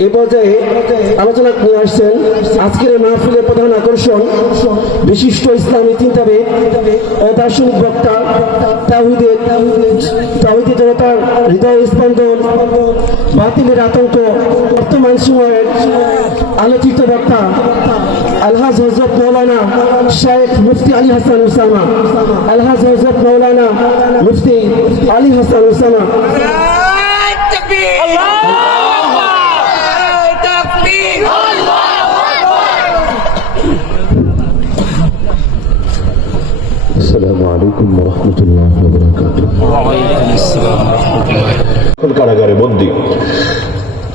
এই পর্যায়ে আলোচনা নিয়ে আসছেন আজকের মাহফিলের প্রধান আকর্ষণ বিশিষ্ট ইসলামী চিন্তাবিদ ও দার্শনিক বক্তা তাওহীদি জনতার হৃদয় স্পন্দন বাতিলের আতঙ্ক বর্তমান সময়ের আলোচিত বক্তা আলহাজ হযরত মাওলানা শেখ মুফতি আলী হাসান উসামা আলহাজ হযরত মাওলানা মুফতি আলী হাসান উসামা। আসসালামু আলাইকুম ওয়া রাহমাতুল্লাহি ওয়া বারাকাতুহু। ওয়া আলাইকুম আসসালাম ওয়া রাহমাতুল্লাহ। কারাগারে বন্দী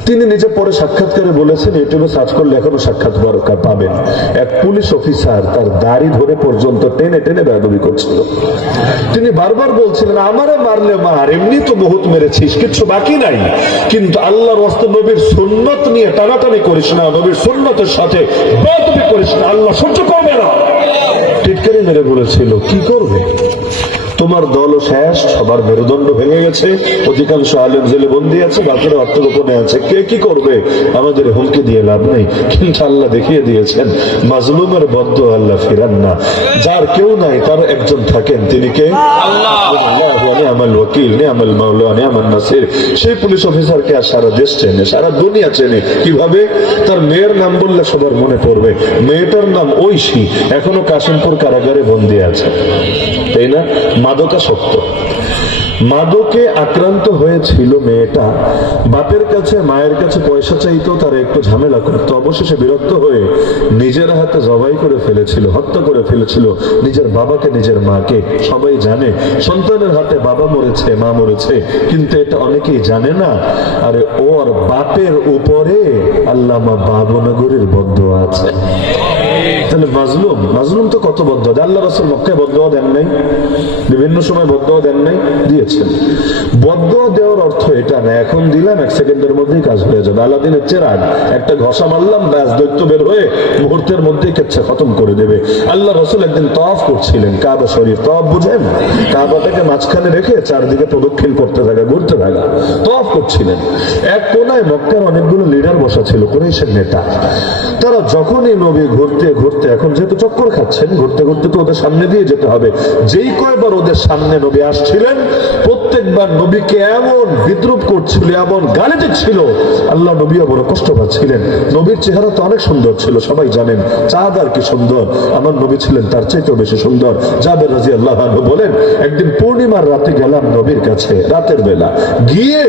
তিনি নিজে পরে সাক্ষাৎকারে বলেছেন, ইউটিউবে সার্চ করলে এখনো সাক্ষাৎকার পাবেন। এক পুলিশ অফিসার তার দাড়ি ধরে পর্যন্ত টেনে টেনে বেয়াদবি করছিল। তিনি বারবার বলছিলেন, আমারে মারলে মার, এমনি তো বহুত মেরেছিস, কিচ্ছু বাকি নাই, কিন্তু আল্লাহর ওয়াস্তে নবীর সুন্নত নিয়ে টানাটানি করিস না, নবীর সুন্নতের সাথে বেয়াদবি করিস না, আল্লাহ সহ্য করবে না। টিটকারি মেরে বলেছিল, কি করবে, তোমার দলও শেষ, সবার মেরুদণ্ড ভেঙে গেছে, অধিকাংশ আলেম জেলে বন্দী আছে, বাকিরা আত্মগোপনে আছে, কে কি করবে, আমাদের হুমকি দিয়ে লাভ নেই। কিন্তু আল্লাহ দেখিয়ে দিয়েছেন, মাজলুমের বদ্ধ আল্লাহ ফিরান না, যার কেউ নাই তার একজন থাকেন, তিনি কে? নিয়ামাল ওয়াকিল, নিয়ামাল মাওলা, নিয়ামান নাসির। সেই পুলিশ অফিসারকে আর সারা দেশ চেনে, সারা দুনিয়া চেনে। কিভাবে? তার মেয়ের নাম বললে সবার মনে পড়বে, মেয়েটার নাম ঐশী, এখনো কাশিমপুর কারাগারে বন্দী আছে, তাই না? মাদকাসক্ত, মাদকে আক্রান্ত হয়েছিল মেয়েটা, বাপের কাছে মায়ের কাছে পয়সা চাইতো, তারা একটু ঝামেলা করতো, অবশেষে বিরক্ত হয়ে নিজের হাতে জবাই করে ফেলেছিল, হত্যা করে ফেলেছিল নিজের বাবাকে, নিজের মাকে। সবাই জানে সন্তানের হাতে বাবা মরেছে, মা মরেছে, কিন্তু এটা অনেকেই জানে না। আরে ওর বাপের উপরে আল্লামা বাবনগরীর বদদোয়া আছে। তাহলে মাজলুম, মাজলুম তো কত বদদোয়া, আল্লাহ রাসূল মক্কায় বদদোয়া দেন নাই? বিভিন্ন সময় বদদোয়া দেন নাই? দিয়েছেন। বদদোয়া দেওয়ার অর্থ এটা না এখন দিলাম এক সেকেন্ডের মধ্যেই কাজ হয়ে যাবে। আলাদিনের চেরাগ, একটা ঘষা মারলাম, ব্যাস দৈত্য বের হয়ে মুহূর্তের মধ্যেই কেচ্ছা খতম করে দেবে। আল্লাহ রাসূল একদিন তওয়াফ করছিলেন, কাবা শরীফ, তওয়াফ বুঝেন? কাবাটাকে মাঝখানে রেখে চারদিকে প্রদক্ষিণ করতে থাকা, ঘুরতে থাকা, তওয়াফ করছিলেন। এক কোনায় মক্কার অনেকগুলো লিডার বসা ছিল, কুরাইশের নেতা। তারা যখনই নবী ঘুরতে ঘুরতে, এখন যেহেতু চক্কর খাচ্ছেন, ঘুরতে ঘুরতে তো ওদের সামনে দিয়ে যেতে হবে, যেই কয়বার ওদের সামনে নবী আসছিলেন, প্রত্যেকবার নবীকে এমন বিদ্রুপ করছিল, এমন গালি দিচ্ছিল, আল্লাহ নবীও বড় কষ্ট পাচ্ছিলেন। নবীর চেহারা তো অনেক সুন্দর ছিল, সবাই জানেন, চাঁদ আর কি সুন্দর, আমার নবী ছিলেন তার চাইতেও বেশি সুন্দর। জাবের রাদিয়াল্লাহু আনহু বলেন, একদিন পূর্ণিমার রাতে গেলাম নবীর কাছে, রাতের বেলা গিয়ে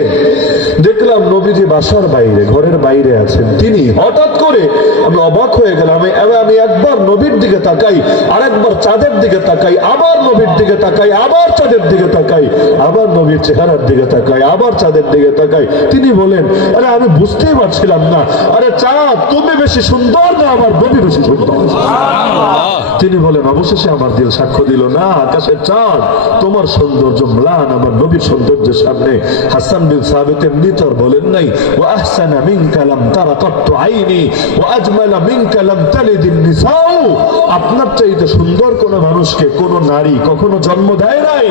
দেখলাম নবীজি বাসার বাইরে, ঘরের বাইরে আছেন। তিনি হঠাৎ করে, আমি অবাক হয়ে গেলাম, আমি একবার নবীর দিকে তাকাই, আরেকবার চাঁদের দিকে তাকাই, আবার নবীর দিকে তাকাই, আবার চাঁদের দিকে তাকাই, আবার নবীর চেহারার দিকে তাকাই, আবার চাঁদের দিকে তাকাই। তিনি বলেন, আরে আমি বুঝতেই পারছিলাম না, আরে চাঁদ তুমি বেশি সুন্দর না আমার নবী বেশি সুন্দর? তিনি বলেন, অবশেষে আমার দিল সাক্ষ্য দিল, না আকাশের চাঁদ, তোমার সৌন্দর্য ম্লান আমার নবীর সৌন্দর্যের সামনে। হাসান বিন সাবিত এমনি তো বলেন নাই, ওয়া আহসানা মিনকা লাম তারা কাত্তু আইনি ওয়া আজমালা মিনকা লাম তালিদিন নিসাউ। আপনার চাইতে সুন্দর কোন মানুষকে কোন নারী কখনো জন্ম দেয় নাই,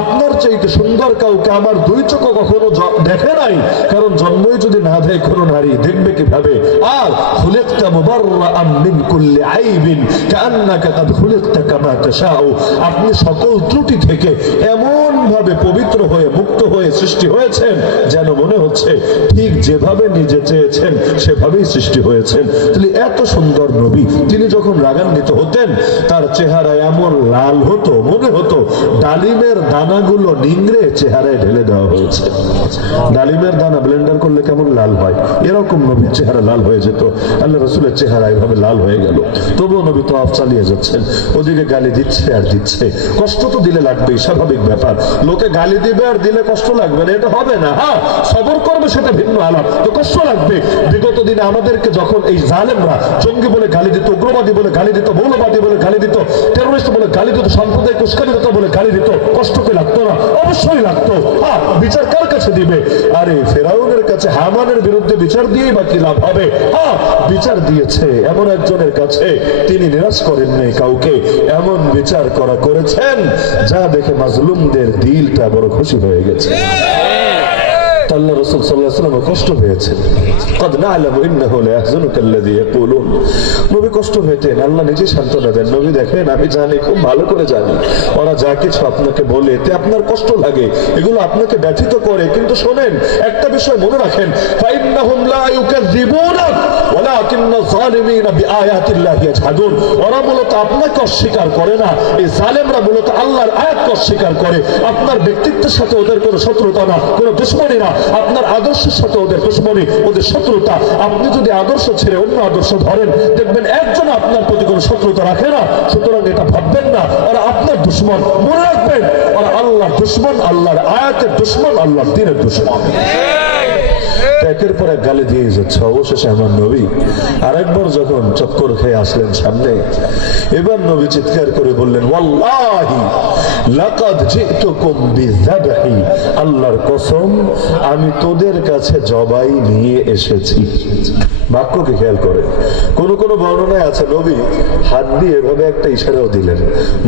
আপনার চাইতে সুন্দর কাউকে আমার দুই চোখ কখনো দেখে নাই, কারণ জন্মই যদি না দেয় কোন নারী, দেখবে কিভাবে? আর খুলিকতা মুবাররাআন মিন কুল্লি আইবিন কাআন্নাকা কাদ খুলিকতা কামা তাশাউ। আপনি সকল ত্রুটি থেকে এমন ভাবে পবিত্র হয়ে, মুক্ত হয়ে সৃষ্টি হয়েছেন, যেন মনে হচ্ছে ঠিক যেভাবে নিজে চেয়েছেন সেভাবেই সৃষ্টি হয়েছেন। তাহলে এত সুন্দর নবী, তিনি যখন রাগান্বিত হতেন, তার চেহারা এমন লাল হতো, মনে হতো ডালিমের দানাগুলো নিংড়ে চেহারায় ঢেলে দেওয়া হয়েছে। ডালিমের দানা ব্লেন্ডার করলে কেমন লাল হয়, এরকম নবীর চেহারা লাল হয়ে যেত। আল্লাহ রাসূলের চেহারা এভাবে লাল হয়ে গেল, তবুও নবী তওয়াফ চালিয়ে যাচ্ছেন। ওদিকে গালি দিচ্ছে আর দিচ্ছে, কষ্ট তো দিলে লাগবেই, স্বাভাবিক ব্যাপার। লোকে গালি দিবে আর দিলে কষ্ট লাগবে না, এটা হবে না। হ্যাঁ, সবর করবে সেটা ভিন্ন আলাপ, তো কষ্ট লাগবে। বিগত দিনে আমাদেরকে যখন এই জালেমরা জঙ্গি বলে গালি দিত, উগ্রবাদী বলে গালি দিত, মৌলবাদী বলে গালি দিত, টেরোরিস্ট বলে গালি দিত, সাম্প্রদায়িক উস্কানিদাতা বলে গালি দিত, কষ্ট কি লাগতো না? অবশ্যই লাগতো। হ্যাঁ, বিচার কার কাছে দিবে? আরে ফেরাউনের কাছে, হামানের বিরুদ্ধে বিচার দিয়েই বা কি লাভ হবে? হ্যাঁ, বিচার দিয়েছে এমন একজনের কাছে, তিনি নিরাশ করেন নাই কাউকে, এমন বিচার করেছেন যা দেখে মাজলুমদের দিলটা বড় খুশি হয়ে গেছে। তা আল্লাহ রাসূল সাল্লাল্লাহু আলাইহি ওয়াসাল্লাম কষ্ট পেয়েছেন। قد نعلم انه لا يحزنك الذي يقولون, নবী কষ্ট পেতেন, আল্লাহ নিজে সান্ত্বনা দেন। নবী দেখেন, আমি জানি, খুব ভালো করে জানি, ওরা যা কিছু আপনাকে বলে এতে আপনার কষ্ট লাগে, এগুলো আপনাকে ব্যথিত করে, কিন্তু শোনেন একটা বিষয় মনে রাখেন, فإنهم لا يكذبونك ولكن الظالمين بآيات الله يجحدون, ওরা মূলত আপনাকে অস্বীকার করে না, এই জালেমরা মূলত আল্লাহর আয়াতকে অস্বীকার করে। আপনার ব্যক্তিত্বের সাথে ওদের কোনো শত্রুতা না, কোনো দুশমনী না, আপনার আদর্শের সাথে ওদের দুশমনী, ওদের শত্রুতা। আপনি যদি আদর্শ ছেড়ে অন্য আদর্শ ধরেন, দেখবেন একজন আপনার প্রতি কোনো শত্রুতা রাখে না। সুতরাং এটা ভাববেন না ওরা আপনার দুশমন, মনে রাখবেন ওরা আল্লাহর দুশমন, আল্লাহর আয়াতের দুশমন, আল্লাহর দ্বীনের দুশমন। একের পর এক গালি দিয়ে যাচ্ছে। অবশেষে আমার নবী আরেকবার যখন চক্কর খেয়ে আসলেন সামনে, এবার নবী চিৎকার করে বললেন, ওয়াল্লাহি লাকাদ জিতুকুম বিযাবহি, আল্লাহর কসম আমি তোদের কাছে জবাই নিয়ে এসেছি। বাক্যকে খেয়াল করে, কোন কোন বর্ণনায় আছে নবী হাত দিয়ে এভাবে একটা ইশারাও দিলেন,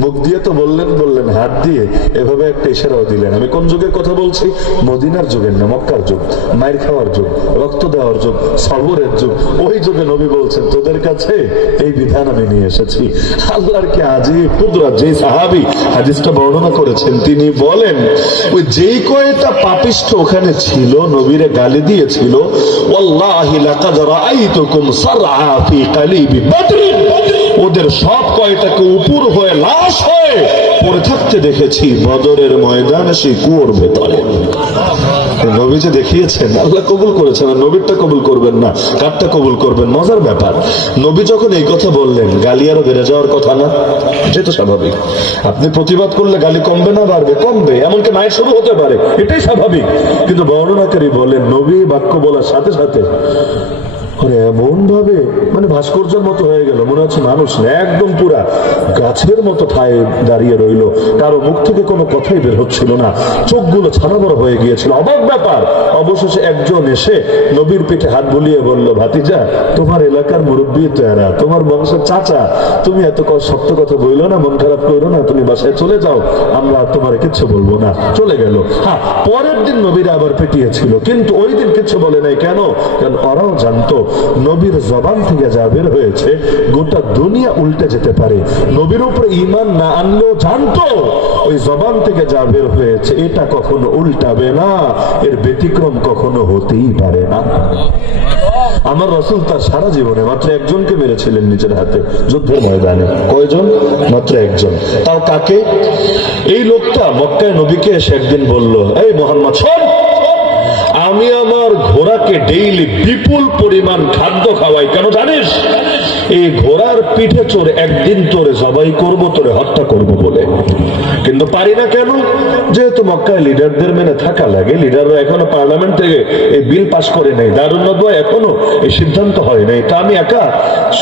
মুখ দিয়ে তো বললেন, হাত দিয়ে এভাবে একটা ইশারাও দিলেন। আমি কোন যুগের কথা বলছি? মদিনার যুগের না, মক্কার যুগ, মায়ের খাওয়ার যুগ, রক্ত দেওয়ার যুগ, সবরের যুগ। ওই যুগে নবী বলছেন, তোদের কাছে এই বিধান আমি নিয়ে এসেছি। আল্লাহর কি আজীব কুদরত! যে সাহাবী হাদিসটা বর্ণনা করেছেন তিনি বলেন, ওই যেই কয়টা পাপিষ্ঠ ওখানে ছিল নবীরে গালি দিয়েছিল, ওয়াল্লাহি লাকাদ রাআইতুকুম সারআ ফি কালিবি বদর, ওদের সব কয়টাকে উপর হয়ে লাশ হয়ে পড়ে থাকতে দেখেছি বদরের ময়দানে, সেই কুয়োর ভেতরে। নবী যে দেখিয়েছেন, আল্লাহ কবুল করেছেন, আর নবীরটা কবুল করবেন না, কারটা কবুল করবেন? মজার ব্যাপার, নবী যখন এই কথা বললেন, গালি আরো বেড়ে যাওয়ার কথা না? এটাই তো স্বাভাবিক। আপনি প্রতিবাদ করলে গালি কমবে না বাড়বে? কমবে, এমনকি মায়ের শুরু হতে পারে, এটাই স্বাভাবিক। কিন্তু বর্ণনাকারী বলেন, নবী বাক্য বলার সাথে সাথে এমন ভাবে মানে ভাস্কর্যের মতো হয়ে গেল, মনে হচ্ছে মানুষ না, একদম পুরা গাছের মতো ঠায় দাঁড়িয়ে রইল, কারো মুখ থেকে কোনো কথাই বের হচ্ছিল না, চোখগুলো ছানা বড় হয়ে গিয়েছিল। অবাক ব্যাপার। অবশেষে একজন এসে নবীর পিঠে হাত বুলিয়ে বলল, ভাতিজা, তোমার এলাকার মুরব্বী তো এরা, তোমার বংশের চাচা, তুমি এত সত্য কথা বললো না, মন খারাপ করো না, তুমি বাসায় চলে যাও, আমরা তোমার কিচ্ছু বলবো না। চলে গেল। হ্যাঁ, পরের দিন নবীরা আবার পেটিয়েছিল, কিন্তু ওই দিন কিচ্ছু বলে নাই। কেন? কারণ ওরাও জানতো নবীর জবান থেকে যা বের হয়েছে গোটা দুনিয়া উল্টে যেতে পারে। নবীর উপরে ঈমান না আনলেও জানতো ওই জবান থেকে যা বের হয়েছে এটা কখনো উল্টাবে না, এর ব্যতিক্রম কখনো হতেই পারে না। আমার রাসূল তার সারা জীবনে মাত্র একজনকে মেরেছিলেন নিজের হাতে, যুদ্ধের ময়দানে। কয়জন? মাত্র একজন। তাও কাকে? এই লোকটা মক্কায় নবীকে এসে একদিন বলল, এই মুহাম্মদ শোন, আমি আমার ঘোড়াকে ডেইলি বিপুল পরিমাণ খাদ্য খাওয়াই, কেন জানিস? এই ঘোড়ার পিঠে চড়ে একদিন তোরে জবাই করব, তোরে হত্যা করব বলে। কিন্তু পারি না। কেন? যেহেতু মক্কায় লিডারদের মেনে থাকা লাগে, লিডাররা এখনো পার্লামেন্ট থেকে এই বিল পাস করে নাই, দারুন নদওয়া এখনো এই সিদ্ধান্ত হয় নাই। তা আমি একা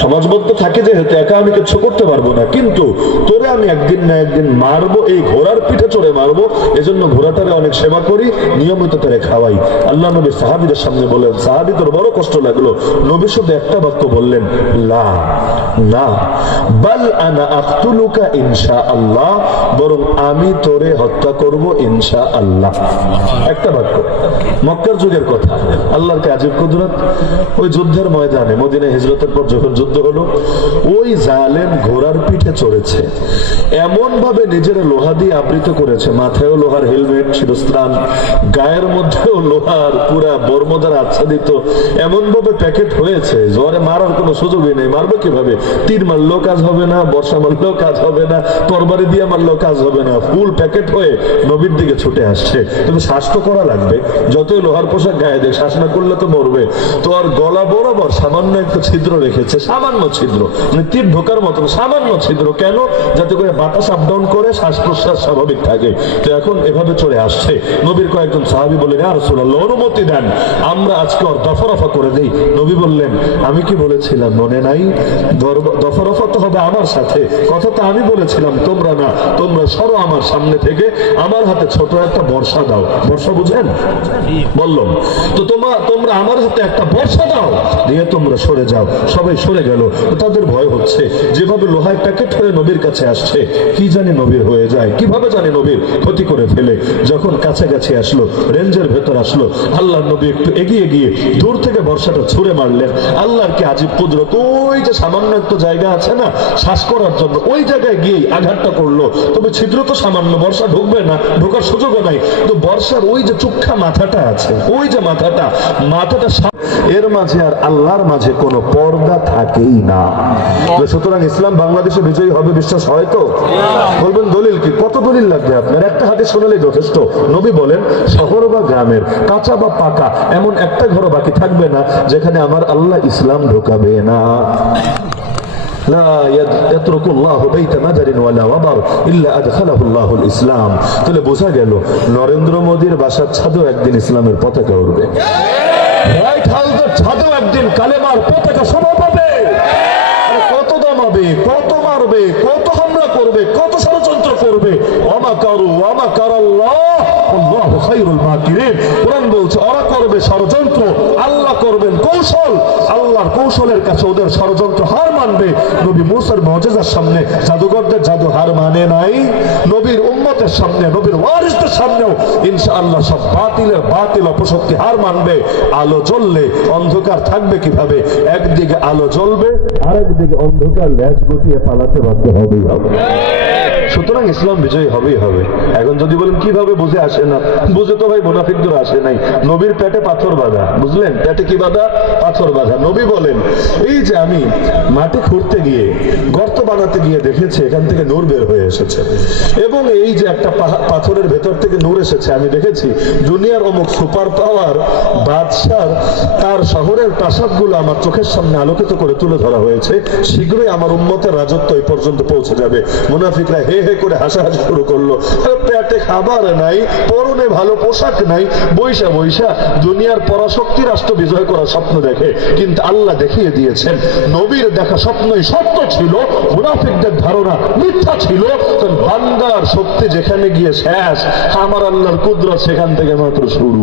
সমাজবদ্ধ থাকি, যেহেতু একা আমি কিছু করতে পারবো না, কিন্তু তোরে আমি একদিন না একদিন মারবো, এই ঘোড়ার পিঠে চড়ে মারবো। এজন্য ঘোড়াটারে অনেক সেবা করি, নিয়মিত তারে খাওয়াই। আল্লাহ নবী সাহাবীদের সামনে বলেন, সাহাবীদের বড় কষ্ট লাগলো। নবী শুধু একটা বাক্য বললেন, লা, না, বাল আনা আকতুলুকা ইনশাআল্লাহ, বরং আমি তোরে হত্যা করব ইনশাআল্লাহ। একটা বাক্য, মক্কার যুগের কথা। আল্লাহর কি আজীব কুদরত! ওই যুদ্ধের ময়দানে মদিনা হিজরতের পর যখন যুদ্ধ হলো, ওই জালেম ঘোড়ার পিঠে চড়েছে, এমন ভাবে নিজের লোহা দিয়ে আবৃত করেছে, মাথায়ও লোহার হেলমেট, শিরস্ত্রাণ, গায়ের মধ্যেও লোহার পুরা বর্মদার আচ্ছাদিত, এমন ভাবে প্যাকেট হয়েছে জ্বরে মারার কোনো সুযোগই নেই। মারবে কিভাবে? তীর মারলেও কাজ হবে না, বর্ষা মারলেও কাজ হবে না, তরবারি দিয়ে মারলেও কাজ হবে না। ফুল প্যাকেট হয়ে নবীর দিকে ছুটে আসছে। কিন্তু শ্বাস তো করা লাগবে, যতই লোহার পোশাক গায়ে দেখ, শ্বাস না করলে তো মরবে। তো আর গলা বরাবর সামান্য একটা ছিদ্র রেখেছে, সামান্য ছিদ্র, মানে তীর ঢোকার মতন সামান্য ছিদ্র। কেন? যাতে করে বাতাস আপ ডাউন করে শ্বাস প্রশ্বাস স্বাভাবিক থাকে। তো এখন এভাবে চলে আসছে। নবীর কয়েকজন সাহাবী বললেন, ইয়া রাসূলুল্লাহ, অনুমতি দেন, আমরা আজকে ওর দফা করে দেই। নবী বললেন, আমি কি বলেছিলাম মনে নাই? দফা তো হবে আমার সাথে, কথা তো আমি বলেছিলাম, তোমরা না। তোমরা সরো আমার সামনে থেকে, আমার হাতে ছোট একটা বর্ষা দাও। বর্ষা বুঝেন? বললাম তো, তোমরা আমার হাতে একটা বর্ষা দাও, দিয়ে তোমরা সরে যাও। সবাই সরে গেল। তাদের ভয় হচ্ছে, যেভাবে লোহায় প্যাকেট হয়ে নবীর কাছে আসছে, কি জানি নবীর হয়ে যায়, কিভাবে জানি নবীর ক্ষতি করে ফেলে। যখন কাছাকাছি আসলো, রেঞ্জের ভেতর আসলো, আল্লাহ নবী একটু এগিয়ে গিয়ে দূর থেকে বর্ষাটা ছুঁড়ে মারলেন। আল্লাহর কি আজীব কুদরত! ওই যে সামান্য একটা জায়গা আছে না শ্বাস করার জন্য, ওই জায়গায় গিয়ে আঘাতটা করলো। তবে ছিদ্র তো সামান্য, বর্ষা ঢুকবে না, ঢোকার সুযোগও নাই। তো বর্ষার ওই যে চুক্ষা মাথাটা আছে, ওই যে মাথাটা এর মাঝে আর আল্লাহর মাঝে কোনো পর্দা থাকেই না। সুতরাং ইসলাম বাংলাদেশে বিজয়ী হবে বিশ্বাস হয় তো? বলবেন দলিল কি? কত দলিল লাগবে আপনার? একটা হাদিস শোনালেই যথেষ্ট। নবী বলেন, শহর বা গ্রামের, কাঁচা বা পাকা, এমন একটা ঘর বাকি থাকবে না যেখানে আমার আল্লাহ ইসলাম ঢোকাবে না। তাহলে বোঝা গেল নরেন্দ্র মোদীর বাসার ছাদেও একদিন ইসলামের পতাকা উঠবে, হোয়াইট হাউসের ছাদেও একদিন কালেমার পতাকা শোভা পাবে। কত দাম হবে, কত মারবে, কত হামলা করবে, কত ষড়যন্ত্র করবে। কোরআন বলছে ওরা করবে ষড়যন্ত্র, আল্লাহ করবেন কৌশল। আল্লাহর কৌশলের কাছে ওদের ষড়যন্ত্র হার মানবে। নবী মুসার মুজিজার সামনে জাদুঘরদের জাদু হার মানে নাই। নবীর উম্মতের সামনে, নবীর ওয়ারিসদের সামনেও ইনশাআল্লাহ সব বাতিলের বাতিল অপশক্তি হার মানবে। আলো জ্বললে অন্ধকার থাকবে কিভাবে? একদিকে আলো জ্বলবে, আরেকদিকে অন্ধকার ল্যাজ গুটিয়ে পালাতে বাধ্য হবেই হবে। সুতরাং ইসলাম বিজয়ী হবেই হবে। এখন যদি বলেন কিভাবে, বুঝে আসে না। বুঝে তো ভাই মুনাফিকদের আসে নাই। নবীর পেটে পাথর বাঁধা, বুঝলেন? পেটে কি বাঁধা? পাথর বাঁধা। নবী বলেন, এই যে আমি মাটি খুঁড়তে গিয়ে, গর্ত বানাতে গিয়ে দেখেছি এখান থেকে নূর বের হয়ে এসেছে, এবং এই যে একটা পাথরের ভেতর থেকে নূর এসেছে, আমি দেখেছি দুনিয়ার অমুক সুপার পাওয়ার বাদশার তার শহরের প্রাসাদগুলো আমার চোখের সামনে আলোকিত করে তুলে ধরা হয়েছে। শীঘ্রই আমার উম্মতের রাজত্ব এই পর্যন্ত পৌঁছে যাবে। মুনাফিকরা হে হে করে হাসাহাসি শুরু করলো। পেটে খাবার নাই, পরনে ভালো পোশাক নাই, বৈশা বৈশা দুনিয়ার পরাশক্তি রাষ্ট্র বিজয় করার স্বপ্ন দেখে। কিন্তু আল্লাহ দেখিয়ে দিয়েছেন নবীর দেখা স্বপ্নই সত্য ছিল, মুনাফিকদের ধারণা মিথ্যা ছিল। বান্দার শক্তি যেখানে গিয়ে শেষ, আমার আল্লাহর কুদরত সেখান থেকে মাত্র শুরু।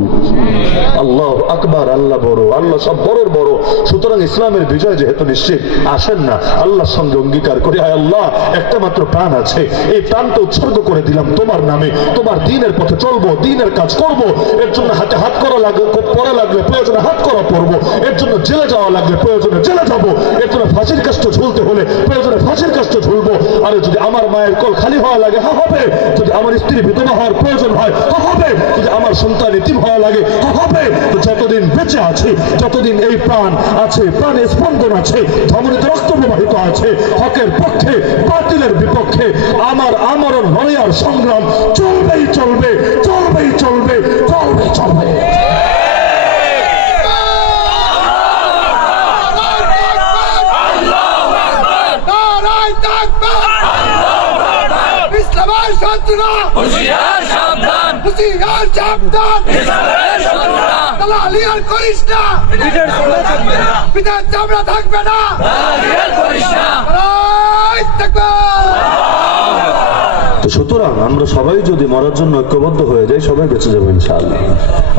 আল্লাহ আকবার, আল্লাহ বড়, আল্লাহ সব বড়র বড়। সুতরাং ইসলামের বিজয় যেহেতু নিশ্চিত, আসেন না আল্লাহর সঙ্গে অঙ্গীকার করি, হায় আল্লাহ একটা মাত্র প্রাণ আছে, এই প্রাণটা উৎসর্গ করে দিলাম তোমার নামে। তোমার দ্বীনের পথে চলবো, দ্বীনের কাজ করব। এর জন্য হাতে হাত করা লাগবে, পড়া লাগলে প্রয়োজনে হাত করা পড়বো। এর জন্য জেলে যাওয়া লাগবে, প্রয়োজনে জেলে যাবো। এর জন্য ফাঁসির কাষ্ট ঝুলতে হলে প্রয়োজনে ফাঁসির কাষ্ট ঝুলবো। আরে যদি আমার মায়ের কোল খালি হওয়া লাগে, হা হবে। যদি আমার স্ত্রী বিধবা হওয়ার প্রয়োজন হয়, হা হবে। যদি আমার সন্তান এতিম হওয়া লাগে, হা হবে। তো যতদিন বেঁচে আছে, যতদিন এই প্রাণ আছে, প্রাণে স্পন্দন আছে, ধমনীতে রক্ত প্রবাহিত আছে, হকের পক্ষে বাতিলের বিপক্ষে আমার আমরণ লড়াইয়ের সংগ্রাম চলবেই চলবে, চলবেই চলবে, চলবে চলবে। থাকবে না। তো সুতরাং আমরা সবাই যদি মরার জন্য ঐক্যবদ্ধ হয়ে যাই, সবাই বেঁচে যাবো ইনশাআল্লাহ।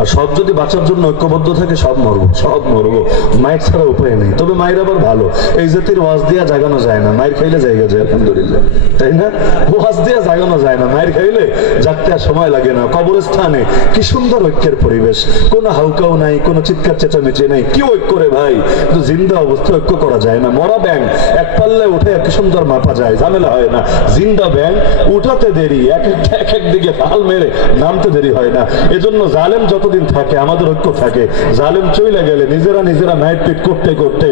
আর সব যদি বাঁচার জন্য ঐক্যবদ্ধ থাকে, সব মরবো, সব মরবো। মায়ের ছাড়া উপায় নেই। তবে মায়ের আবার ভালো, এই জাতির ওয়াজ দিয়া জাগানো যায় না, মায়ের খাইলে জায়গা যায়, আলহামদুলিল্লাহ, তাই না? ওয়াজ দিয়া জাগানো যায় না, মায়ের খাইলে জাগতে আর সময় লাগে না। কবরস্থানে কি সুন্দর ঐক্যের পরিবেশ, কোনো হাউকাও নাই, কোনো চিৎকার চেঁচামেচি নাই। কি ঐক্য রে ভাই? কিন্তু জিন্দা অবস্থায় ঐক্য করা যায় না। মরা ব্যাং এক পাল্লায় উঠে কি সুন্দর মাপা যায়, ঝামেলা হয় না। জিন্দা ব্যাং উঠাতে দেরি, এক এক দিকে ফাল মেরে নামতে দেরি হয় না। এজন্য জালেম যতদিন থাকে আমাদের ঐক্য থাকে। জালেম চলে গেলে নিজেরা নিজেরা মাইটপিট করতে করতে,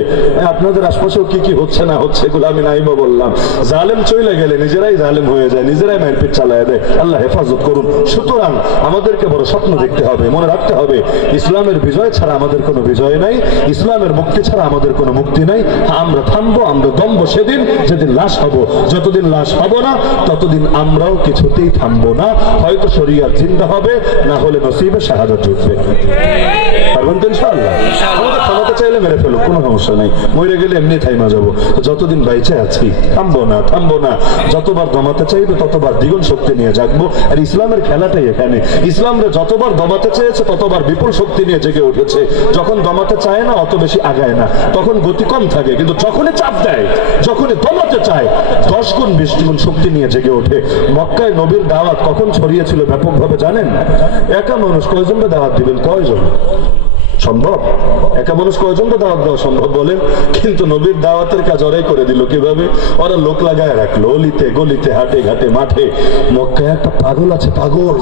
আপনাদের আশপাশেও কি কি হচ্ছে না হচ্ছে এগুলো আমি নাইবা বললাম। জালেম চলে গেলে নিজেরাই জালেম হয়ে যায়, নিজেরাই মাইটপিট চালায় দেয়। আল্লাহ হেফাজত করুন। সুতরাং আমাদেরকে বড় স্বপ্ন দেখতে হবে, মনে রাখতে হবে ইসলামের বিজয় ছাড়া আমাদের কোনো বিজয় নাই, ইসলামের মুক্তি ছাড়া আমাদের কোনো মুক্তি নাই। আমরা থামবো, আমরা দমবো সেদিন যেদিন লাশ হব। যতদিন লাশ হব না ততদিন আমরাও কিছুতেই থামবো না, হয়তো শরীয়ত জিন্দা হবে, না হলে নসিবে শাহাদাত জুটবে। পারবেন তো ইনশাআল্লাহ? আমাদের থামাতে চাইলে মেরে ফেলুক, কোনো সমস্যা নাই, মরে গেলে এমনি থাইমা যাবো। যতদিন বাইচে আছি থামবো না, থামবো না। যতবার দমাতে চাইবে ততবার দ্বিগুণ শক্তি নিয়ে জাগবো। আর ইসলামের খেলাটাই এখানে। ইসলামরে যতবার দমাতে চেয়েছে ততবার বিপুল শক্তি নিয়ে জেগে উঠেছে। যখন দমাতে চায় না অত বেশি আগায় না, তখন গতি কম থাকে। কিন্তু যখনই চাপ দেয়, যখনই দমাতে চায়, 10 গুণ 20 গুণ শক্তি নিয়ে জেগে ওঠে। মক্কায় নবীর দাওয়াত কখন ছড়িয়েছিল ব্যাপকভাবে জানেন? একা মানুষ কয়জনকে দাওয়াত দিবেন? কয়জন সম্ভব? একা মানুষ কয়জনকে দাওয়াত দেওয়া সম্ভব বলেন? কিন্তু নবীর দাওয়াতের কাজ ওরাই করে দিল। কিভাবে? ওরা লোক লাগায় রাখলো অলিতে গলিতে, হাটে ঘাটে, মাঠে। মক্কায় একটা পাগল আছে, পাগল,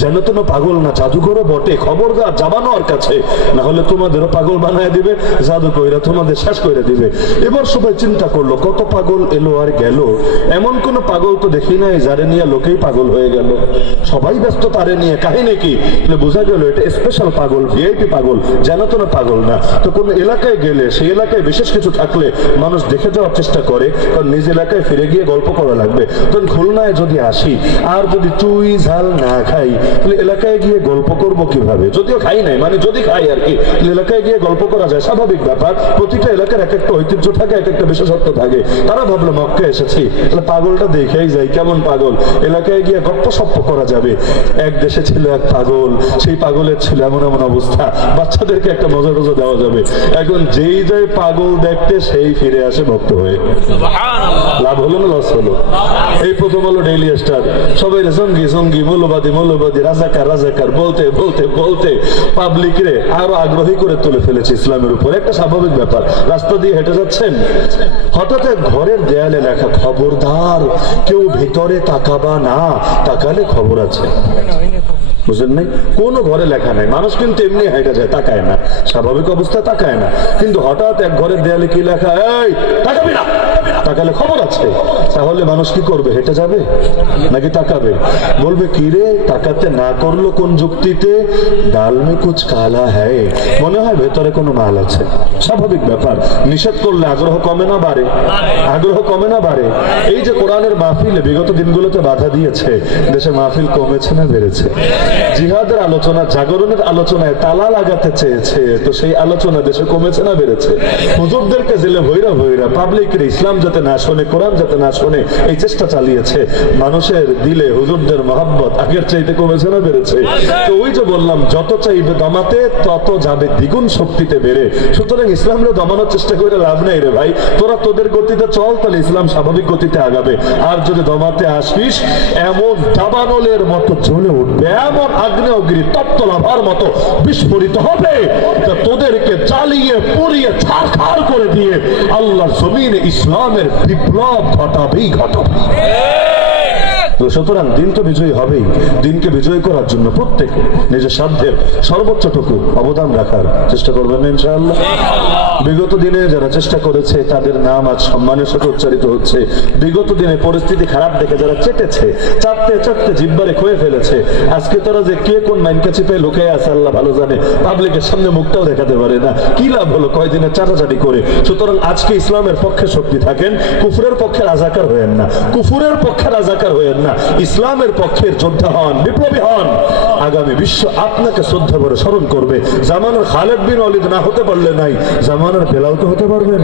যেন তেন পাগল না, জাদুঘরও বটে। খবরদার যাবানো ওর কাছে, না হলে তোমাদেরও পাগল বানায় দিবে, জাদু কইরা তোমাদের শেষ করে দিবে। এবার সবাই চিন্তা করলো, কত পাগল এলো আর গেল, এমন কোন পাগল তো দেখি নাই যারে নিয়ে লোকেই পাগল হয়ে গেল। সবাই ব্যস্ত তারে নিয়ে, কাহিনী কি? বোঝা গেল এটা স্পেশাল পাগল, ভিআইপি পাগল, যেন তেন পাগল না। তো কোন এলাকায় গেলে, সেই এলাকায় বিশেষ কিছু থাকলে মানুষ দেখে যাওয়ার চেষ্টা করে, কারণ নিজ এলাকায় ফিরে গিয়ে গল্প করা লাগবে। তখন খুলনায় যদি আসি আর যদি চুই ঝাল না খাই, তাহলে এলাকায় গিয়ে গল্প করব কিভাবে? যদিও খাই নাই, মানে যদি খাই আর কি, এলাকায় গিয়ে গল্প করা যায়, স্বাভাবিক ব্যাপার। প্রতিটা এলাকার এক একটা ঐতিহ্য থাকে, এক একটা বিশেষত্ব থাকে। তারা ভাবলো মক্কা এসেছি, তাহলে পাগলটা দেখেই যাই, কেমন পাগল, এলাকায় গিয়ে গপ্প সপ্প করা যাবে। এক দেশে ছিল এক পাগল, সেই পাগলের ছিল এমন এমন অবস্থা, বাচ্চাদেরকে একটা মজা টজা দেওয়া যাবে। এখন যেই যায় পাগল দেখতে, সেই ফিরে আসে ভক্ত হয়ে। লাভ হলো না লস হলো? এই প্রথম আলো ডেইলি স্টার সবাই জঙ্গি জঙ্গি, মৌলবাদী মৌলবাদী, রাজাকার রাজাকার বলতে বলতে বলতে পাবলিক রে আরো আগ্রহী করে তুলে ফেলেছে ইসলামের উপর। একটা স্বাভাবিক ব্যাপার, রাস্তা দিয়ে হেঁটে যাচ্ছেন, হঠাৎ এক ঘরের দেয়ালে লেখা, খবরদার কেউ ভিতরে তাকাবা না, তাকালে খবর আছে। বুঝলেন নাই? কোনো ঘরে লেখা নাই, মানুষ কিন্তু এমনি হাইটা যায়, তাকায় না, স্বাভাবিক অবস্থায় তাকায় না। কিন্তু হঠাৎ এক ঘরের দেয়ালে কি লেখা, এই তাকাবি না, তাকালে খবর আছে। তাহলে মানুষ কি করবে? হেঁটে যাবে নাকি তাকাবে? বলবে কি রে, তাকাতে না করলো কোন যুক্তিতে? ডাল মে কুছ কালা হ্যায়, মনে হয় ভেতরে কোনো মাল আছে। স্বাভাবিক ব্যাপার। নিষেধ করলে আগ্রহ কমে না বাড়ে? আগ্রহ কমে না বাড়ে? এই যে কোরআনের মাহফিলে বিগত দিনগুলোতে বাধা দিয়েছে, দেশে মাহফিল কমেছে না বেড়েছে? জিহাদের আলোচনা, জাগরণের আলোচনায় তালা লাগাতে চেয়েছে, তো সেই আলোচনা দেশে কমেছে না বেড়েছে? হুজুরদেরকে জেলে ভৈরা ভৈরা পাবলিকের ইসলাম যাতে না শোনে, কোরআন যাতে না শোনে, এই চেষ্টা চালিয়েছে। মানুষের দিলে হুজুরদের মহব্বত আগের চাইতে কমেছে না বেড়েছে? তো ওই যে বললাম, যত চাইবে দমাতে তত যাবে দ্বিগুণ শক্তিতে বেড়ে। সুতরাং ইসলামরে দমানোর চেষ্টা করে লাভ নেই রে ভাই। তোরা তোদের গতিতে চল, তাহলে ইসলাম স্বাভাবিক গতিতে আগাবে। আর যদি দমাতে আসিস, এমন দাবানলের মতো জ্বলে উঠবে, এমন আগ্নেয়গিরি তপ্ত লাভার মতো বিস্ফোরিত হবে, তোদেরকে জ্বালিয়ে পুড়িয়ে ছারখার করে দিয়ে আল্লাহ জমিনে ইসলামের বিপ্লব ঘটাবেই ঘটাবে। সুতরাং দিন তো বিজয়ী হবেই। দিনকে বিজয়ী করার জন্য প্রত্যেকে নিজের সাধ্যের সর্বোচ্চটুকু অবদান রাখার চেষ্টা করবেন ইনশাআল্লাহ। বিগত দিনে যারা চেষ্টা করেছে তাদের নাম আজ সম্মানের সাথে উচ্চারিত হচ্ছে। বিগত দিনে পরিস্থিতি খারাপ দেখে যারা চেটেছে, চাপতে চাপতে জিব্বারে খুয়ে ফেলেছে, আজকে তারা যে কে কোন মাইনকা চিপে লুকিয়ে আছে আল্লাহ ভালো জানে, পাবলিকের সামনে মুখটাও দেখাতে পারে না। কি লাভ হলো কয়দিনে চাটাচাটি করে? সুতরাং আজকে ইসলামের পক্ষে শক্তি থাকেন, কুফরের পক্ষে রাজাকার হয়েন না, কুফরের পক্ষে রাজাকার হয়েন না, ইসলামের পক্ষের যোদ্ধা হন, বিপ্লবী হন। আগামী বিশ্ব আপনাকে শ্রদ্ধা করে স্মরণ করবে। জামানার খালেদ বিন ওয়ালিদ না হতে পারলে নাই, জামানার বেলাল তো হতে পারবেন,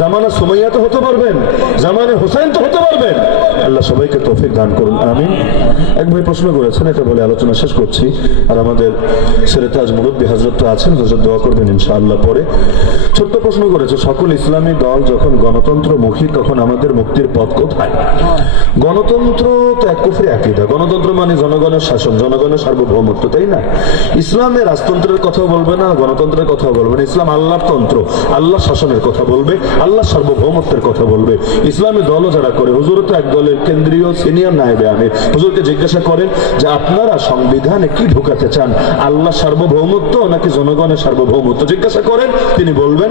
জামানার সুমাইয়া তো হতে পারবেন, জামানার হুসাইন তো হতে পারবেন। আল্লাহ সবাইকে তৌফিক দান করুন, আমিন। এক ভাই প্রশ্ন করেছেন, এটা বলে আলোচনা শেষ করছি। আর আমাদের সেরেতাজ মুরব্বী হযরত তো আছেন, হযরত দোয়া করবেন ইনশাআল্লাহ পরে। ছোট্ট প্রশ্ন করেছে, সকল ইসলামী দল যখন গণতন্ত্রমুখী, তখন আমাদের মুক্তির পথ কোথায়? গণতন্ত্র তো এক কুফরি আকীদা। গণতন্ত্র মানে জনগণের শাসন, জনগণের সার্বভৌমত্ব, তাই না? ইসলামে রাজতন্ত্রের কথা বলবে না, গণতন্ত্রের কথা বলবে না। ইসলাম আল্লাহর তন্ত্র, আল্লাহ শাসনের কথা বলবে, আল্লাহ সার্বভৌমত্বের কথা বলবে। ইসলামী দলও যারা করে, হুজুর তো এক দলের কেন্দ্রীয় সিনিয়র নায়েবে আমির, হুজুরকে জিজ্ঞাসা করেন যে আপনারা সংবিধানে কি ঢুকাতে চান, আল্লাহ সার্বভৌমত্ব নাকি জনগণের সার্বভৌমত্ব? জিজ্ঞাসা করেন, তিনি বলবেন,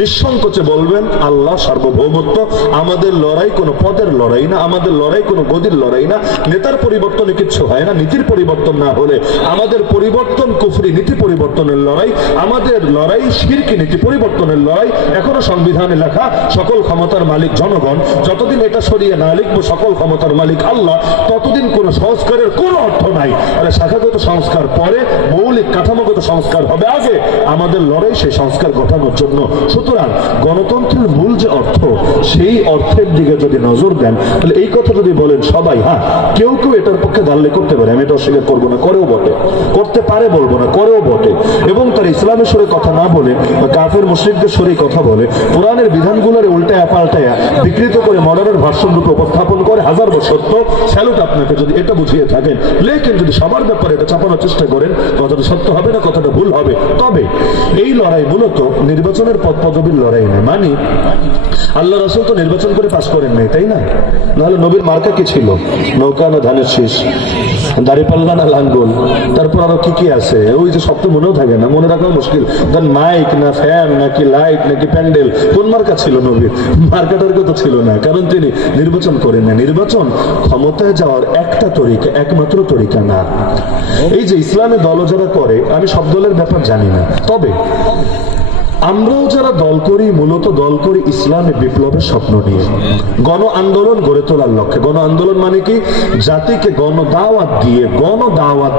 নিঃসংকোচে বলবেন আল্লাহ সার্বভৌমত্ব। আমাদের লড়াই কোনো পদের লড়াই না, আমাদের লড়াই কোনো গদির লড়াই না। নেতার পরিবর্তনে কিচ্ছু হয় না, নীতির পরিবর্তন না হলে আমাদের পরিবর্তন কুফরি নীতি পরিবর্তনের লড়াই, আমাদের লড়াই শিরকি নীতি পরিবর্তনের লড়াই। এখনো সংবিধানে লেখা সকল ক্ষমতার মালিক জনগণ, যতদিন এটা সরিয়ে না লিখবো সকল ক্ষমতার মালিক আল্লাহ, ততদিন কোন সংস্কারের কোনো অর্থ নাই। আরে শাখাগত সংস্কার পরে, মৌলিক কাঠামোগত সংস্কার হবে আগে। আমাদের লড়াই সেই সংস্কার ঘটানোর জন্য। সুতরাং গণতন্ত্রের মূল যে অর্থ, সেই অর্থের দিকে যদি নজর দেন, তাহলে এই কথা যদি বলেন সবাই, হ্যাঁ কেউ কেউ এটার পক্ষে দাঁড়ালে করতে পারে, আমি এটা অস্বীকার করবো না, করেও বটে, করতে পারে বলবো না, করেও বটে। এবং তার ইসলামের সুরে কথা না বলে বা কাফের মুশরিকদের সুরে কথা বলে, কোরআনের বিধানগুলোর উল্টায়া পাল্টায়া বিকৃত করে মডার্নের ভার্সন রূপে উপস্থাপন করে, হাজার বছর তো স্যালুট আপনাকে যদি এটা বুঝিয়ে থাকেন। লেকিন যদি সবার ব্যাপারে এটা চাপানোর চেষ্টা করেন, কথাটা সত্য হবে না, কথাটা ভুল হবে। তবে এই লড়াই মূলত নির্বাচনের পদ পদবীর লড়াই নয়। মানে আল্লাহ রাসূল তো নির্বাচন করে পাশ করেন নাই, তাই না? নাহলে নবীর মার্কা কি ছিল? নৌকা না ধানের শীষ, দাড়িপাল্লা না লাঙ্গল, তারপর আরো কি কি আছে, ওই যে সব তো মনেও থাকে না, মনে রাখা মুশকিল। দেন মাইক না ফ্যান নাকি লাইট নাকি প্যান্ডেল, কোন মার্কা ছিল নবীর? মার্কা টার্কা তো ছিল না, কারণ তিনি নির্বাচন করেন না। নির্বাচন ক্ষমতায় যাওয়ার একটা তরিকা, একমাত্র তরিকা না। এই যে ইসলামে দল যারা করে, আমি সব দলের ব্যাপার জানি না, তবে আমরাও যারা দল করি, মূলত দল করি ইসলামে বিপ্লবের স্বপ্ন নিয়ে, গণ আন্দোলন গড়ে তোলার লক্ষ্যে। গণ আন্দোলন মানে কি? জাতিকে গণদাওয়াত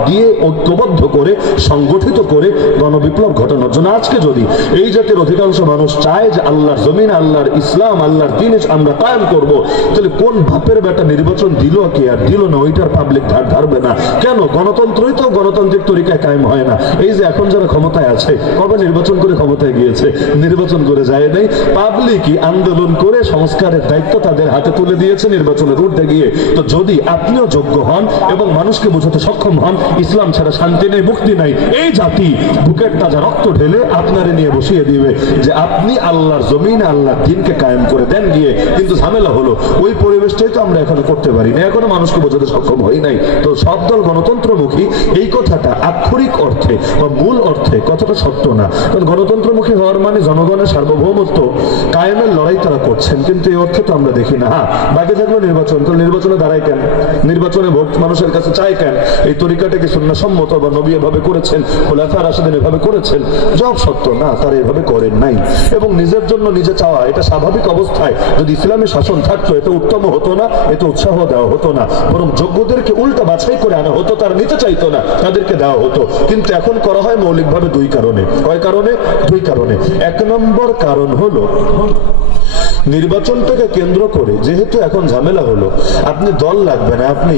দিয়ে ঐক্যবদ্ধ করে, সংগঠিত করে গণবিপ্লব ঘটানোর জন্য। আজকে যদি এই জাতির অধিকাংশ মানুষ চায় যে আল্লাহর জমিন, আল্লাহর ইসলাম, আল্লাহর দিন আমরা কায়েম করব, তাহলে কোন বাপের বেটা নির্বাচন দিল কি আর দিল না, ওইটার পাবলিক ধারবে না কেন? গণতন্ত্রই তো গণতান্ত্রিক তরিকায় কায়েম হয় না। এই যে এখন যারা ক্ষমতায় আছে, কবে নির্বাচন করে ক্ষমতায় গিয়ে নির্বাচন করে যায় নাই, পাবলিকই আন্দোলন করে সংস্কারের দায়িত্ব তাদের হাতে তুলে দিয়েছে নির্বাচনের উঠতে গিয়ে। তো যদি আপনিও যোগ্য হন এবং মানুষকে বোঝাতে সক্ষম হন ইসলাম ছাড়া শান্তি নেই, মুক্তি নাই, এই জাতি বুকের তাজা রক্ত ঢেলে আপনারে নিয়ে বসিয়ে দিবে যে আপনি আল্লাহর জমিনে আল্লাহর দিনকে কায়েম করে দেন গিয়ে। কিন্তু ঝামেলা হলো ওই পরিবেশটাই তো আমরা এখনো করতে পারি না, এখনো মানুষকে বোঝাতে সক্ষম হই নাই। তো সব দল গণতন্ত্রমুখী, এই কথাটা আক্ষরিক অর্থে বা মূল অর্থে কথাটা সত্য না। কারণ গণতন্ত্রমুখী হওয়ার মানে জনগণের সার্বভৌমত্ব কায়েমের লড়াই তারা করছেন, কিন্তু এই অর্থে তো আমরা দেখি না। হ্যাঁ, বাকি থাকলো নির্বাচন, তো নির্বাচনে দাঁড়ায় কেন? নির্বাচনে ভোট মানুষের কাছে চায় কেন? এই তরিকাটা কি সুন্নাহসম্মত বা নবী এভাবে করেছেন, খোলাফা রাশিদিন এভাবে করেছেন? জবাব সত্য না, তারা এভাবে করেন নাই। এবং নিজের জন্য নিজে চাওয়া এটা স্বাভাবিক অবস্থায় যদি ইসলামী শাসন থাকতো, এটা উত্তম হতো না, এটা উৎসাহ দেওয়া হতো না, বরং যোগ্যদেরকে উল্টা বাছাই করে আনা হতো। তারা নিতে চাইতো না, তাদেরকে দেওয়া হতো। কিন্তু এখন করা হয় মৌলিকভাবে দুই কারণে। কয় কারণে? দুই কারণে। এক নম্বর কারণ হলো নির্বাচনটাকে কেন্দ্র করে যেহেতু এখন ঝামেলা হলো, আপনি দল লাগবে না, আপনি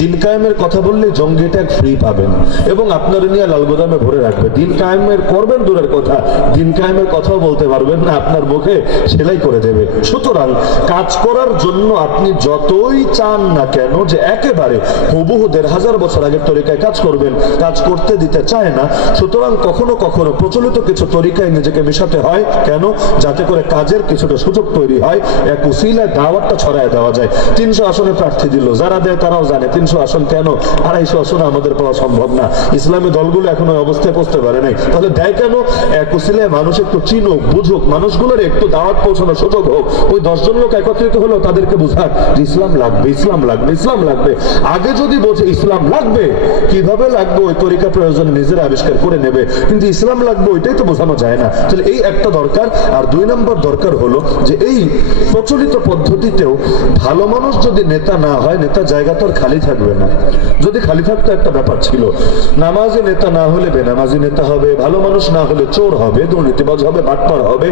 দিন কায়েমের কথা বললে জঙ্গি ট্যাগ ফ্রি পাবেন এবং আপনার নিয়ে লালগোদামে ভরে রাখবে। দিন কায়েমের করবেন দূরের কথা, দিন কায়েমের কথাও বলতে পারবেন না, আপনার মুখে সেলাই করে দেবে। সুতরাং কাজ করার জন্য আপনি যতই চান না কেন যে একেবারে হুবহু ১৫০০ বছর আগের তরিকায় কাজ করবেন, কাজ করতে দিতে চায় না। সুতরাং কখনো কখনো প্রচলিত কিছু তরিকায় নিজেকে মেশাতে হয়, কেন? যাতে করে কাজের কিছুটা সুযোগ তৈরি হয়, এক উসিলায় দাওয়াতটা ছড়ায় দেওয়া যায়। ৩০০ আসনে প্রার্থী দিল, যারা দেয় তারাও জানে ৩০০ আসন কেন, ২৫০ আসন আমাদের পাওয়া সম্ভব না। ইসলামী দলগুলো এখন ওই অবস্থায় পৌঁছতে পারে নাই, তাহলে দেয় কেন? এক উসিলায় মানুষ একটু চিনুক, বুঝুক, মানুষগুলোর একটু দাওয়াত পৌঁছানোর সুযোগ হোক। ওই ১০ জন লোক একত্রিত হলো, তাদেরকে বুঝাক যে ইসলাম লাগবে, ইসলাম লাগবে, ইসলাম লাগবে। আগে যদি বোঝে ইসলাম লাগবে, কিভাবে লাগবে ওই তরিকা প্রয়োজন নিজেরা আবিষ্কার করে নেবে, কিন্তু ইসলাম লাগবে ওইটাই তো বোঝানো যায় না। তাহলে এই একটা দরকার। আর দুই নম্বর দরকার হলো যে এই প্রচলিত পদ্ধতিতেও ভালো মানুষ যদি নেতা না হয়, নেতা জায়গা তো আর খালি থাকবে না। যদি খালি থাকতো একটা ব্যাপার ছিল, নামাজি নেতা না হলে বেনামাজি নেতা হবে, ভালো মানুষ না হলে চোর হবে, দুর্নীতিবাজ হবে, বাটপার হবে,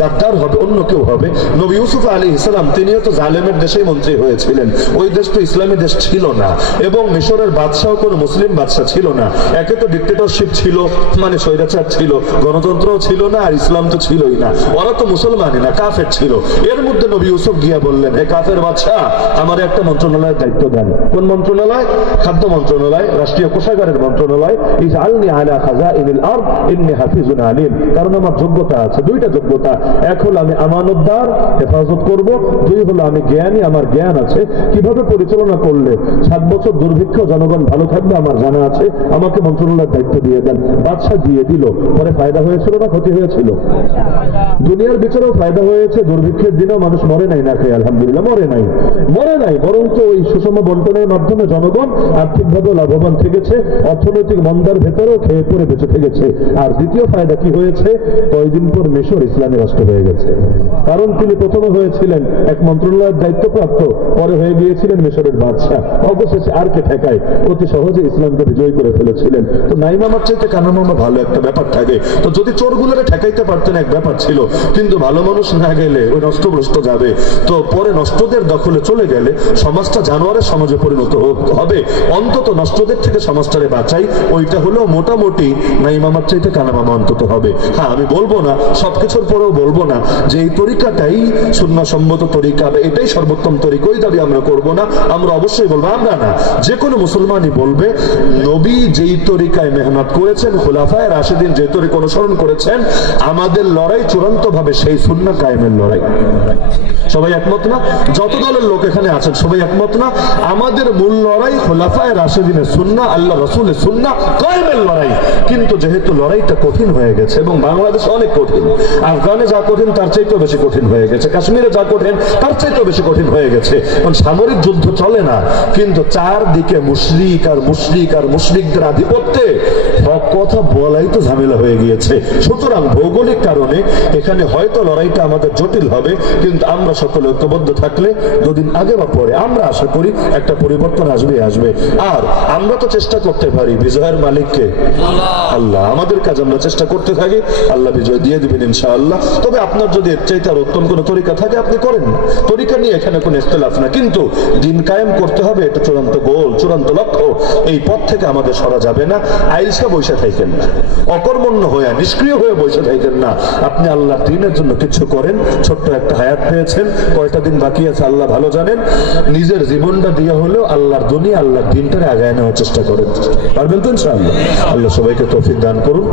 গাদ্দার হবে, অন্য কেউ হবে। নবী ইউসুফ আলাইহিস সালাম তিনিও তো জালেমের দেশেই মন্ত্রী হয়েছিলেন। ওই দেশ তো ইসলামী দেশ ছিল না, এবং মিশরের বাদশাহ কোনো মুসলিম বাদশাহ ছিল না। একে তো ডিক্টেটরশিপ ছিল, মানে স্বৈরাচার ছিল, গণতন্ত্রও ছিল না, আর ইসলাম তো ছিলই না। ওরা তো মুসলমানই না, কাফের ছিল। এর মধ্যে নবী ইউসুফ গিয়া বললেন, হে কাফের বাদশাহ, আমার একটা মন্ত্রণালয়ের দায়িত্ব দেন। কোন মন্ত্রণালয়? খাদ্য মন্ত্রণালয়, রাষ্ট্রীয় কোষাগারের মন্ত্রণালয়। ইজআলনি আলা খাযাইনিল আরদ ইন্নী হাফিজুন আলিম। কারণ আমার যোগ্যতা আছে, দুইটা যোগ্যতা। এক হলো আমি আমানতদার, হেফাজত করব। দুই হলো আমি জ্ঞানী, আমার জ্ঞান আছে কিভাবে পরিচালনা করলে 7 বছর দুর্ভিক্ষ জনগণ ভালো থাকবে আমার জানা আছে। আমাকে মন্ত্রণালয়ের দায়িত্ব দিয়ে দেন। বাদশাহ দিয়ে দিল। পরে ফায়দা হয়েছিল না ক্ষতি হয়েছিল? দুনিয়ার বিচারেও ফায়দা হয়েছে, দুর্ভিক্ষ দুর্ভিক্ষের দিনেও মানুষ মরে নাই না খেয়ে, আলহামদুলিল্লাহ মরে নাই, বরং তো ওই সুষম বন্টনের মাধ্যমে জনগণ আর্থিকভাবে লাভবান থেকেছে, অর্থনৈতিক মন্দার ভেতরেও খেয়ে পড়ে বেঁচে থেকেছে। আর দ্বিতীয় ফায়দা কি হয়েছে, কয়েকদিন পর মিশর ইসলামী রাষ্ট্র হয়ে গেছে। কারণ তিনি প্রথমে হয়েছিলেন এক মন্ত্রণালয়ের দায়িত্বপ্রাপ্ত, পরে হয়ে গিয়েছিলেন মিশরের বাদশাহ, অবশেষে আর কে ঠেকায়, অতি সহজে ইসলামকে বিজয়ী করে ফেলেছিলেন। তো নাইমামার চাইতে কানামামা ভালো একটা ব্যাপার থাকে। তো যদি চোরগুলোরে ঠেকাইতে পারতেন এক ব্যাপার ছিল, কিন্তু ভালো মানুষ না গেলে ওই নষ্টভ্রষ্ট যাবে। তো পরে নষ্টদের দখলে চলে গেলে সমাজটা জানোয়ারের সমাজে পরিণত হবে। অন্তত নষ্টদের থেকে সমাজটারে বাঁচাই, ওইটা হলো মোটামুটি নাইমামার চাইতে কানামামা অন্তত হবে। হ্যাঁ, আমি বলবো না, সবকিছুর পরেও বলবো না যে এই তরিকাটাই সুন্নাহসম্মত তরিকা বা এটাই সর্বোত্তম তরিকা, ওই দাবি আমরা করবো না। আমরা অবশ্যই বলবো, আমরা না, যে কোনো মুসলমানই বলবে নবী যেই তরিকায় মেহনত করেছেন, খুলাফায়ে রাশিদিন যে তরিকা অনুসরণ করেছেন, আমাদের লড়াই চূড়ান্ত ভাবে সেই সুন্নাহ কায়েমের লড়াই। সবাই একমত না? যত দলের লোক এখানে আছেন সবাই একমত না? আমাদের মূল লড়াই খুলাফায়ে রাশিদিনের সুন্নাহ, আল্লাহ রাসূলের সুন্নাহ কায়েমের লড়াই। কিন্তু যেহেতু লড়াইটা কঠিন হয়ে গেছে, এবং বাংলাদেশে অনেক কঠিন, আফগানে যা কঠিন তার চাইতেও বেশি কঠিন হয়ে গেছে, কাশ্মীরে যা কঠিন তার চাইতেও বেশি কঠিন হয়ে গেছে। কারণ সামরিক যুদ্ধ চলে না, কিন্তু চারদিকে মুশরিক আর মুশরিক আর মুশরিকদের আধিপত্যে হক কথা বলাই তো ঝামেলা হয়ে গিয়েছে। সুতরাং ভৌগোলিক কারণে এখানে হয়তো লড়াইটা আমাদের জটিল হবে, কিন্তু আমরা সকলে ঐক্যবদ্ধ থাকলে দুদিন আগে বা পরে আমরা আশা করি একটা পরিবর্তন আসবে। আর আমরা তো চেষ্টা করতে পারি, বিজয়ের মালিককে আল্লাহ। আমাদের কাজ আমরা চেষ্টা করতে থাকি, আল্লাহ বিজয় দিয়ে দিবেন ইনশাআল্লাহ। তবে আপনার যদি এর চাইতে আর উত্তম কোনো তরিকা থাকে আপনি করেন, তরিকা নিয়ে এখানে কোনো ইখতিলাফ না, কিন্তু দিন কায়েম করতে হবে, এটা চূড়ান্ত গোল, চূড়ান্ত লক্ষ্য। এই পথ থেকে আমাদের সরা যাবে না। আইলসা বসে থাকেন না, অকর্মণ্য হয়ে নিষ্ক্রিয় হয়ে বসে থাকেন না। আপনি আল্লাহর দ্বীনের জন্য কিছু করেন। ছোট্ট একটা হায়াত পেয়েছেন, কয়টা দিন বাকি আছে আল্লাহ ভালো জানেন। নিজের জীবনটা দিয়ে হলেও আল্লাহর দুনিয়া, আল্লাহর দ্বীনটারে আগায় নেওয়ার চেষ্টা করেন। পারবেন তো ইনশাআল্লাহ? আল্লাহ সবাইকে তৌফিক দান করুন।